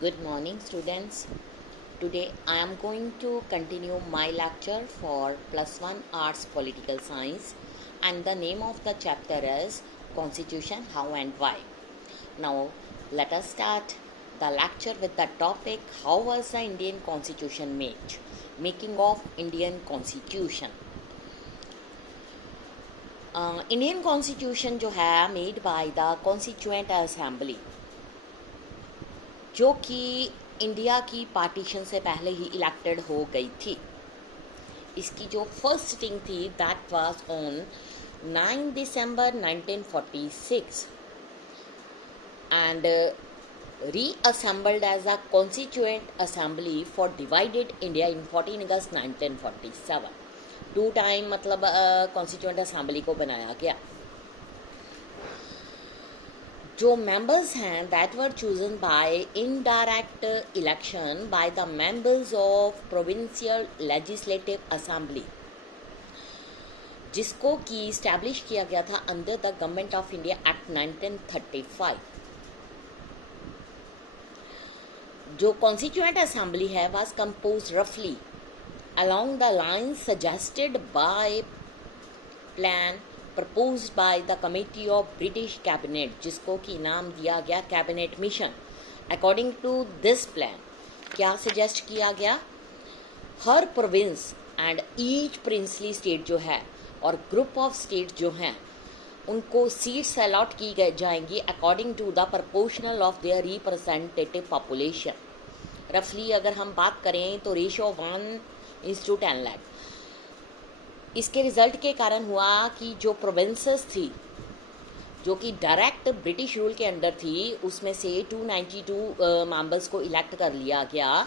Good morning, students. Today I am going to continue my lecture for +1 Arts Political Science, and the name of the chapter is Constitution How and Why. Now let us start the lecture with the topic How was the Indian Constitution made? Making of Indian Constitution. Indian constitution जो है made by the constituent assembly, जो कि India की partition से पहले ही elected हो गई थी। इसकी जो फर्स्ट सिटिंग थी that was on 9 December 1946 and reassembled as a constituent assembly for divided India in 14 August 1947। 2 time मतलब कॉन्स्टिट्यूएंट असेंबली को बनाया गया। जो मेंबर्स हैं that were chosen by indirect election by the members of provincial legislative assembly, जिसको कि establish किया गया था under the government of India act 1935। जो कॉन्स्टिट्यूएंट असेंबली है वाज कंपोज रफली along the lines suggested by plan proposed by the committee of British cabinet, जिसको कि नाम दिया गया cabinet mission. According to this plan क्या सजेस्ट किया गया, हर province and each princely state जो है और ग्रुप ऑफ स्टेट जो हैं उनको सीट्स अलॉट की जाएंगी according to the proportional of their representative population. रफली अगर हम बात करें तो रेशो 1:10 लाख। इसके रिजल्ट के कारण हुआ कि जो प्रोविंसेस थी जो कि डायरेक्ट ब्रिटिश रूल के अंडर थी, उसमें से 292 मेंबर्स को इलेक्ट कर लिया गया,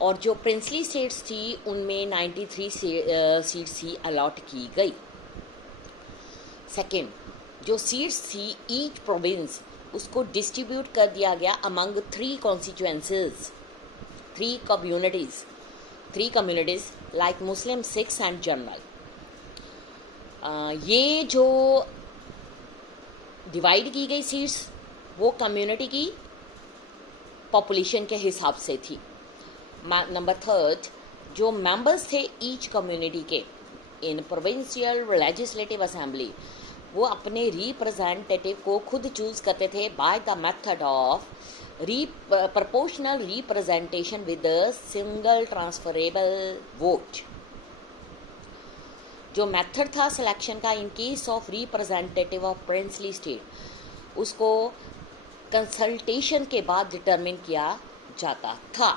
और जो प्रिंसली स्टेट्स थी उनमें 93 सीट्स ही अलॉट की गई। सेकेंड, जो सीट्स थी ईच प्रोविंस उसको डिस्ट्रीब्यूट कर दिया गया among 3 constituencies, 3 communities like Muslim, Sikhs and general. ये जो डिवाइड की गई सीट्स वो कम्युनिटी की पॉपुलेशन के हिसाब से थी। नंबर थर्ड, जो मेंबर्स थे ईच कम्युनिटी के इन प्रोविंशियल लेजिस्लेटिव असेंबली, वो अपने रिप्रेजेंटेटिव को खुद चूज करते थे by the method of proportional representation with a single transferable vote। जो मेथड था सिलेक्शन का in case of representative of princely state, उसको कंसल्टेशन के बाद डिटरमिन किया जाता था।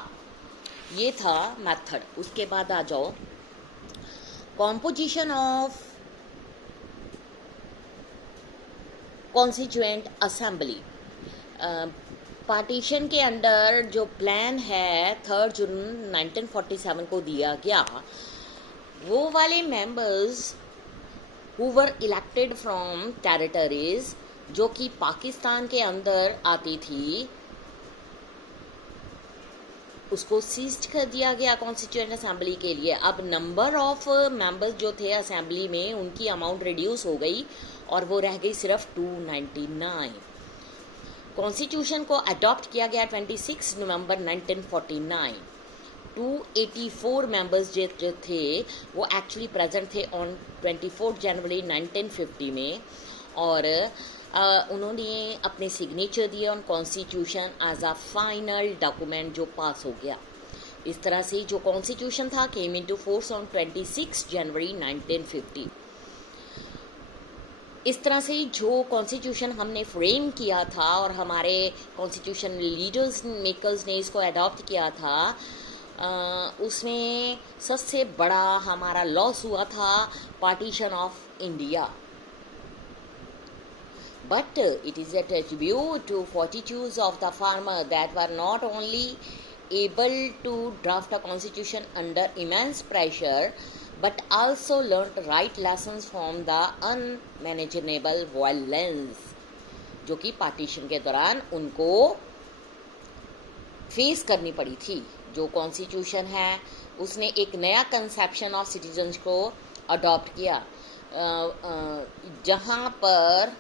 ये था मेथड। उसके बाद आ जाओ composition of constituent assembly. Partition के अंडर जो प्लान है 3 जून 1947 को दिया गया, वो वाले members who were elected from territories जो कि पाकिस्तान के अंदर आती थी, उसको सीज्ड कर दिया गया कॉन्स्टिट्यूएंट असेंबली के लिए। अब नंबर ऑफ मेंबर्स जो थे असेंबली में उनकी अमाउंट रिड्यूस हो गई और वो रह गई सिर्फ 299। कॉन्स्टिट्यूशन को अडॉप्ट किया गया 26 नवंबर 1949। 284 मेंबर्स जो थे वो एक्चुअली प्रेजेंट थे ऑन 24 जनवरी 1950 में, और उन्होंने अपने सिग्नेचर दिए on constitution as a final document जो पास हो गया। इस तरह से जो कॉन्स्टिट्यूशन था केम इनटू फोर्स ऑन 26 जनवरी 1950। इस तरह से जो कॉन्स्टिट्यूशन हमने फ्रेम किया था और हमारे कॉन्स्टिट्यूशन लीडर्स मेकर्स ने इसको अडॉप्ट किया था, उसमें सबसे बड़ा हमारा लॉस हुआ था partition of India. But it is a tribute to fortitudes of the farmer that were not only able to draft a constitution under immense pressure, but also learnt right lessons from the unmanageable violence जो कि partition के दौरान उनको face करनी पड़ी थी। जो constitution है उसने एक नया कंसेप्शन ऑफ सिटीजन्स को अडॉप्ट किया, जहाँ पर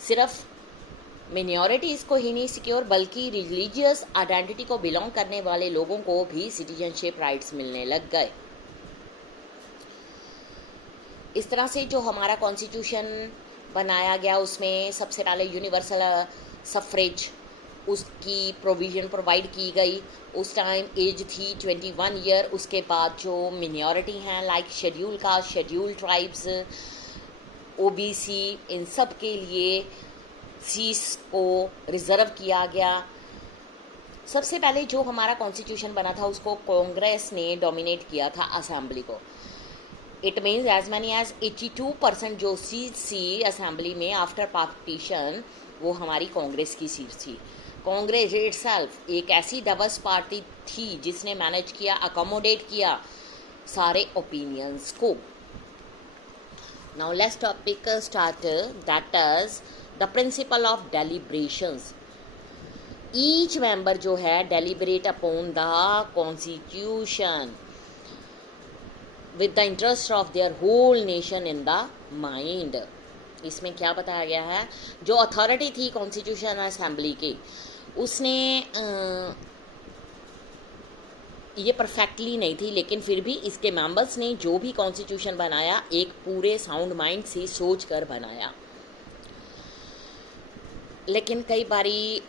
सिर्फ मिनॉरिटीज़ को ही नहीं सिक्योर बल्कि रिलीजियस आइडेंटिटी को बिलोंग करने वाले लोगों को भी सिटीजनशिप राइट्स मिलने लग गए। इस तरह से जो हमारा कॉन्स्टिट्यूशन बनाया गया उसमें सबसे पहले यूनिवर्सल सफ्रेज उसकी प्रोविज़न प्रोवाइड की गई। उस टाइम एज थी 21 ईयर। उसके बाद जो मिनॉरिटी हैं like schedule caste, schedule tribes, OBC, इन सब के लिए सीट्स को रिज़र्व किया गया। सबसे पहले जो हमारा कॉन्स्टिट्यूशन बना था उसको कांग्रेस ने डोमिनेट किया था असेंबली को। It means as many as 82% जो सीट थी असेंबली में आफ्टर पार्टीशन वो हमारी कांग्रेस की सीट थी। कांग्रेस इटसेल्फ एक ऐसी डाइवर्स पार्टी थी जिसने मैनेज किया, अकोमोडेट किया सारे ओपिनियंस को। Now let's topic start that is the principle of deliberations. Each member जो है deliberate upon the constitution with the interest of their whole nation in the mind. इसमें क्या बताया गया है, जो अथॉरिटी थी कॉन्स्टिट्यूशन असेंबली की उसने ये परफेक्टली नहीं थी, लेकिन फिर भी इसके मेंबर्स ने जो भी कॉन्स्टिट्यूशन बनाया एक पूरे साउंड माइंड से सोच कर बनाया। लेकिन कई बारी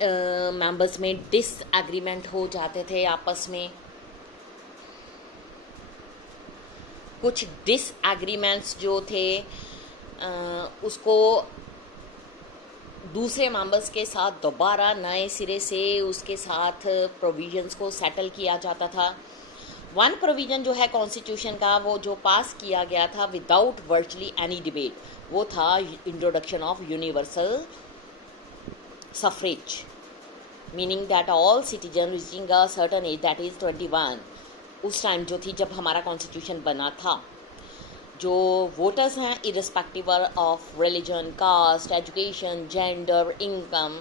मेंबर्स में डिसएग्रीमेंट हो जाते थे आपस में। कुछ डिसएग्रीमेंट्स जो थे उसको दूसरे मेंबर्स के साथ दोबारा नए सिरे से उसके साथ प्रोविजंस को सेटल किया जाता था। वन प्रोविजन जो है कॉन्स्टिट्यूशन का वो जो पास किया गया था विदाउट वर्चुअली एनी डिबेट, वो था introduction of universal suffrage, meaning that all citizen reaching a certain age that is 21। उस टाइम जो थी जब हमारा कॉन्स्टिट्यूशन बना था, जो वोटर्स हैं irrespective of religion, caste, education, gender, income,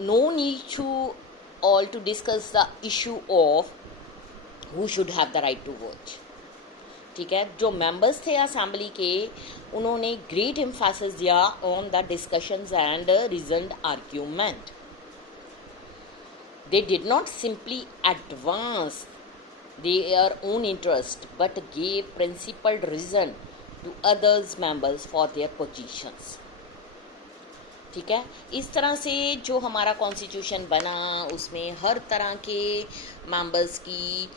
no need to all to discuss the issue of who should have the right to vote. ठीक है, जो मेंबर्स थे असेंबली के उन्होंने ग्रेट एम्फेसिस दिया on the discussions and reasoned argument. They did not simply advance their own interest but gave principled reason to others members for their positions। ठीक है, इस तरह से जो हमारा कॉन्स्टिट्यूशन बना उसमें हर तरह के मेंबर्स की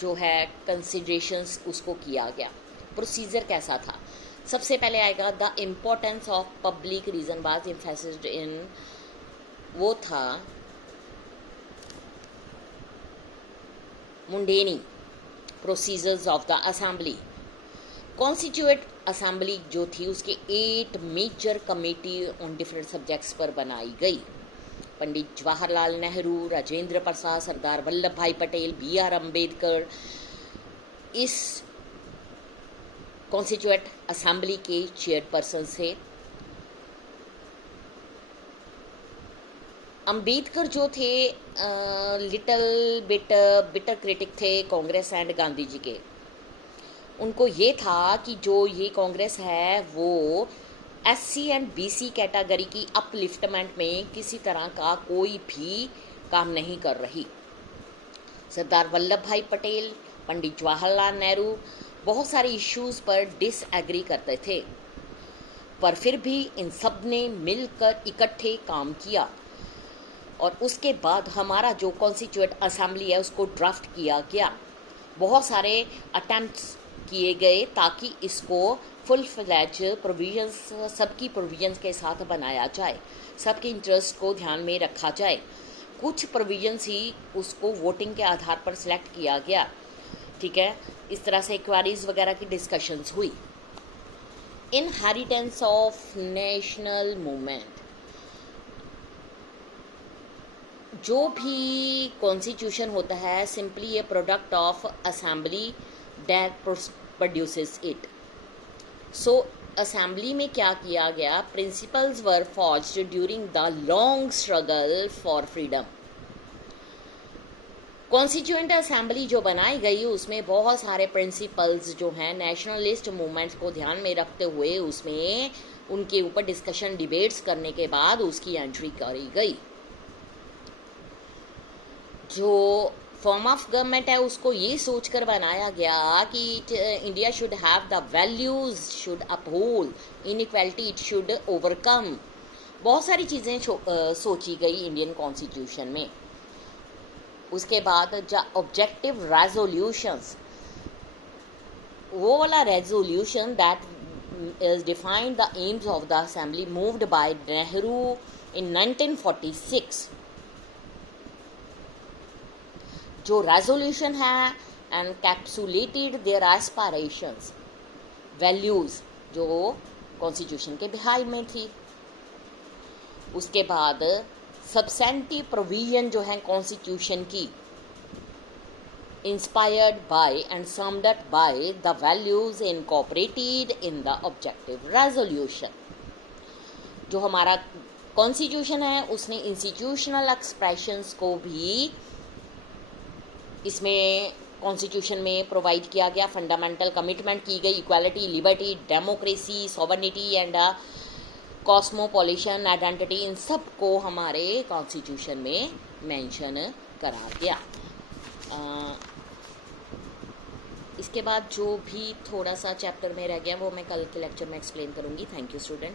जो है कंसिडरेशंस उसको किया गया। प्रोसीजर कैसा था, सबसे पहले आएगा the importance of public reason was emphasised in, वो था mundane procedures of the assembly. Constituent assembly जो थी उसके 8 major committee on different subjects पर बनाई गई। पंडित जवाहरलाल नेहरू, राजेंद्र प्रसाद, सरदार वल्लभ भाई पटेल, BR अम्बेडकर इस कॉन्स्टिट्यूएंट असेंबली के चेयरपर्सन थे। अम्बेडकर जो थे लिटल बिटर क्रिटिक थे कांग्रेस एंड गांधी जी के। उनको ये था कि जो ये कांग्रेस है वो SC एंड BC कैटेगरी की अपलिफ्टमेंट में किसी तरह का कोई भी काम नहीं कर रही। सरदार वल्लभ भाई पटेल, पंडित जवाहरलाल नेहरू बहुत सारे इश्यूज़ पर डिसएग्री करते थे, पर फिर भी इन सब ने मिलकर इकट्ठे काम किया और उसके बाद हमारा जो कॉन्स्टिट्यूएंट असेंबली है उसको ड्राफ्ट किया गया। बहुत सारे अटेम्प्ट्स किए गए ताकि इसको फुल फ्लैज प्रोविजंस, सबकी प्रोविजंस के साथ बनाया जाए, सबके इंटरेस्ट को ध्यान में रखा जाए। कुछ प्रोविजंस ही उसको वोटिंग के आधार पर सिलेक्ट किया गया। ठीक है, इस तरह से क्वारीज वगैरह की डिस्कशंस हुई। इनहेरिटेंस ऑफ नेशनल मूवमेंट, जो भी कॉन्स्टिट्यूशन होता है simply A product of assembly that produces it. So assembly में क्या किया गया, principles were forged during the long struggle for freedom. Constituent assembly जो बनाई गई उसमें बहुत सारे प्रिंसिपल्स जो हैं नेशनलिस्ट मूवमेंट्स को ध्यान में रखते हुए उसमें उनके ऊपर डिस्कशन डिबेट्स करने के बाद उसकी एंट्री करी गई। जो फॉर्म ऑफ गवर्नमेंट है उसको ये सोचकर बनाया गया कि India should have the values, should uphold inequality, it should overcome. बहुत सारी चीज़ें सोची गई इंडियन कॉन्स्टिट्यूशन में। उसके बाद ऑब्जेक्टिव रेजोल्यूशंस, वो वाला resolution that is defined the aims of the assembly moved by Nehru in 1946। जो रेजोल्यूशन है encapsulated their aspirations, values जो कॉन्स्टिट्यूशन के बिहाइंड में थी। उसके बाद सब्सेंटिव प्रोविजन जो है कॉन्स्टिट्यूशन की, inspired by and summed up by the values incorporated in the objective resolution। जो हमारा कॉन्स्टिट्यूशन है उसने इंस्टीट्यूशनल एक्सप्रेशंस को भी इसमें कॉन्स्टिट्यूशन में प्रोवाइड किया गया। फंडामेंटल कमिटमेंट की गई, equality, liberty, democracy, sovereignty and cosmopolitan identity, इन सब को हमारे कॉन्स्टिट्यूशन में मेंशन करा गया। इसके बाद जो भी थोड़ा सा चैप्टर में रह गया वो मैं कल के लेक्चर में एक्सप्लेन करूँगी। Thank you student.